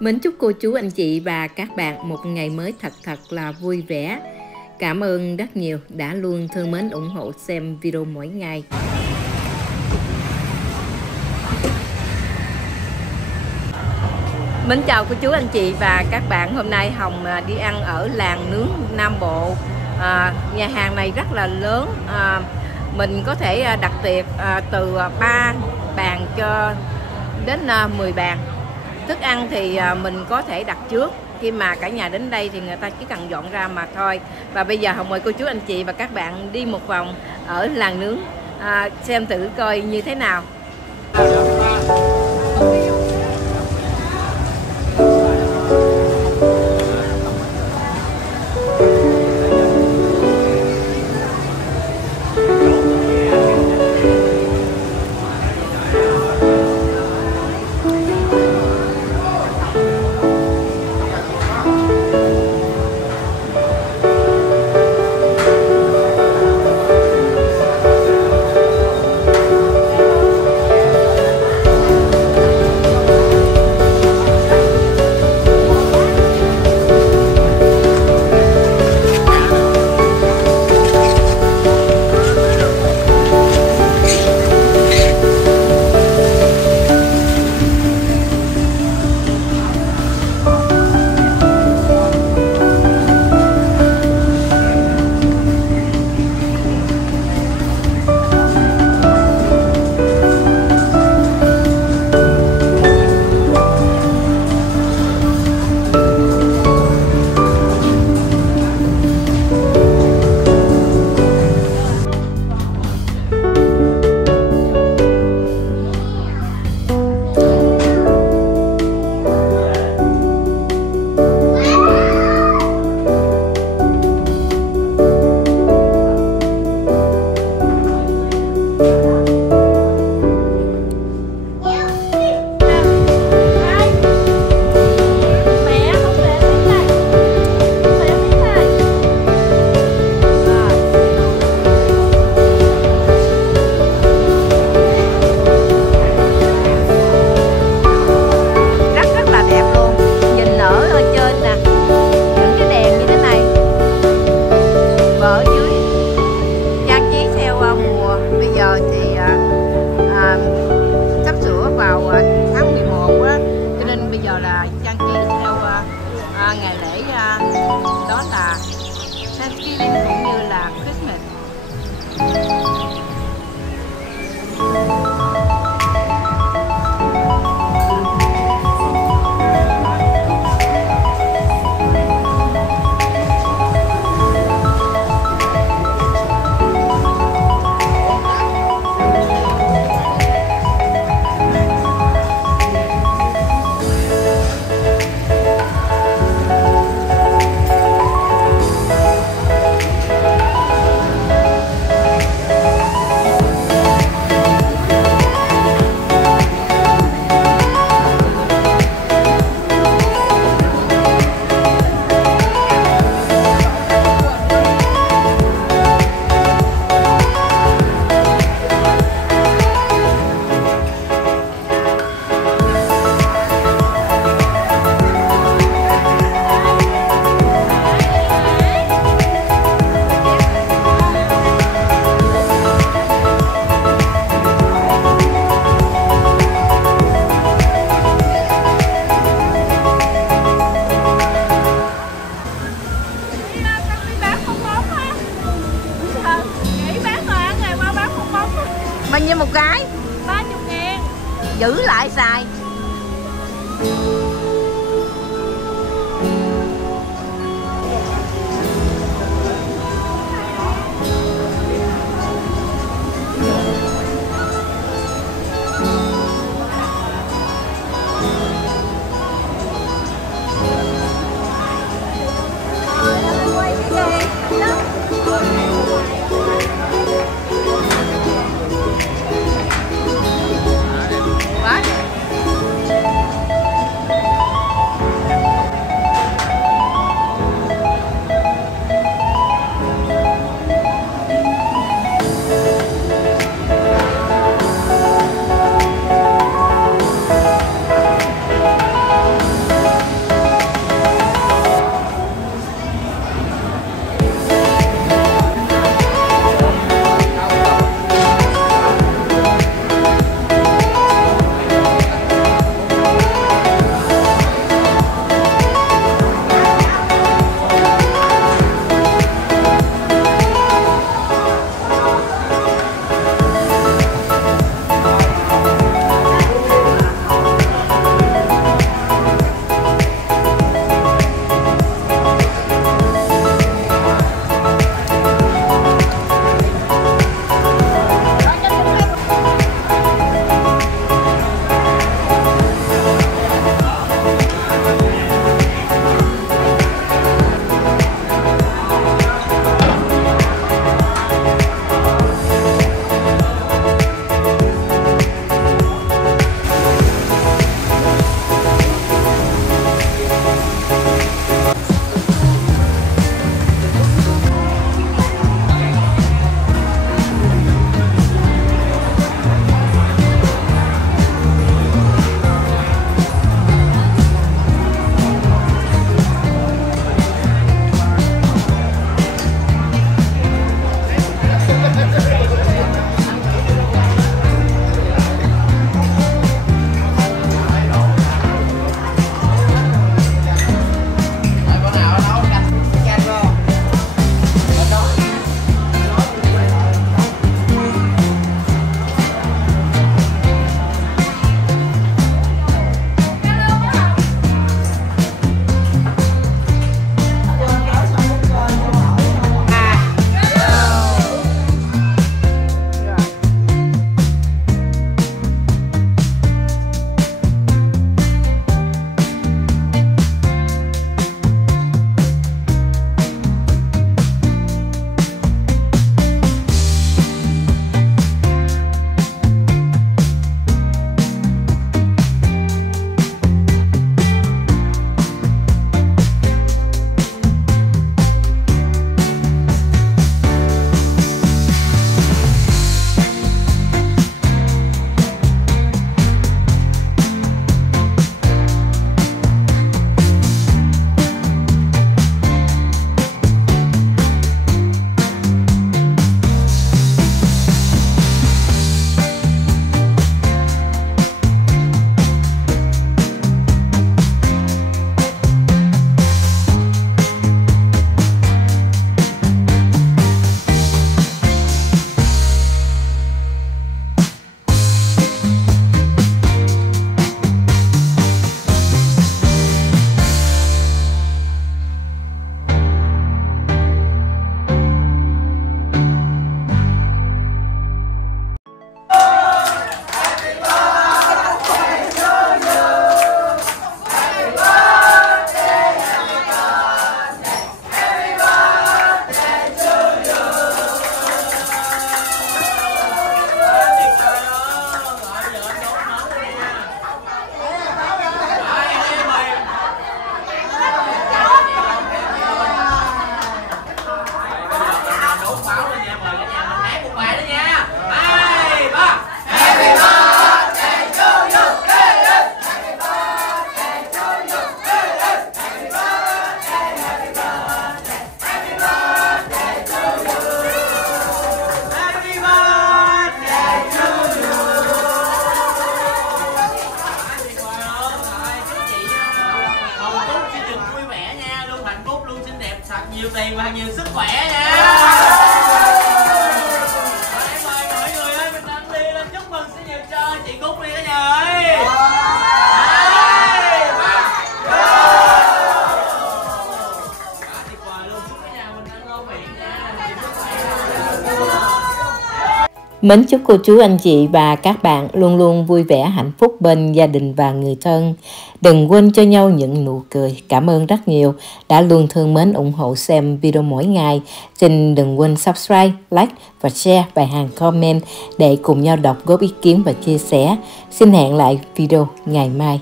Mến chúc cô chú anh chị và các bạn một ngày mới thật là vui vẻ. Cảm ơn rất nhiều đã luôn thương mến ủng hộ xem video mỗi ngày. Mến chào cô chú anh chị và các bạn. Hôm nay Hồng đi ăn ở làng nướng Nam Bộ. Nhà hàng này rất là lớn. Mình có thể đặt tiệc từ 3 bàn cho đến 10 bàn. Thức ăn thì mình có thể đặt trước. Khi mà cả nhà đến đây thì người ta chỉ cần dọn ra mà thôi. Và bây giờ Hồng mời cô chú anh chị và các bạn đi một vòng ở làng nướng, xem thử coi như thế nào. Ngày lễ đó là Thanksgiving cũng như là Christmas. Bao nhiêu một cái? 30.000. Giữ lại xài. Quá đẹp. nhiều tiền và nhiều sức khỏe nha. Em mời mọi người ơi, mình đang đi lên chúc mừng sinh nhật cho chị Cúc đi cả nhà ơi. Tuyệt vời luôn, chúc cả nhà mình ăn ngon miệng nha. Mến chúc cô chú anh chị và các bạn luôn luôn vui vẻ hạnh phúc bên gia đình và người thân. Đừng quên cho nhau những nụ cười. Cảm ơn rất nhiều đã luôn thương mến ủng hộ xem video mỗi ngày. Xin đừng quên subscribe, like và share bài hàng comment để cùng nhau đọc góp ý kiến và chia sẻ. Xin hẹn lại video ngày mai.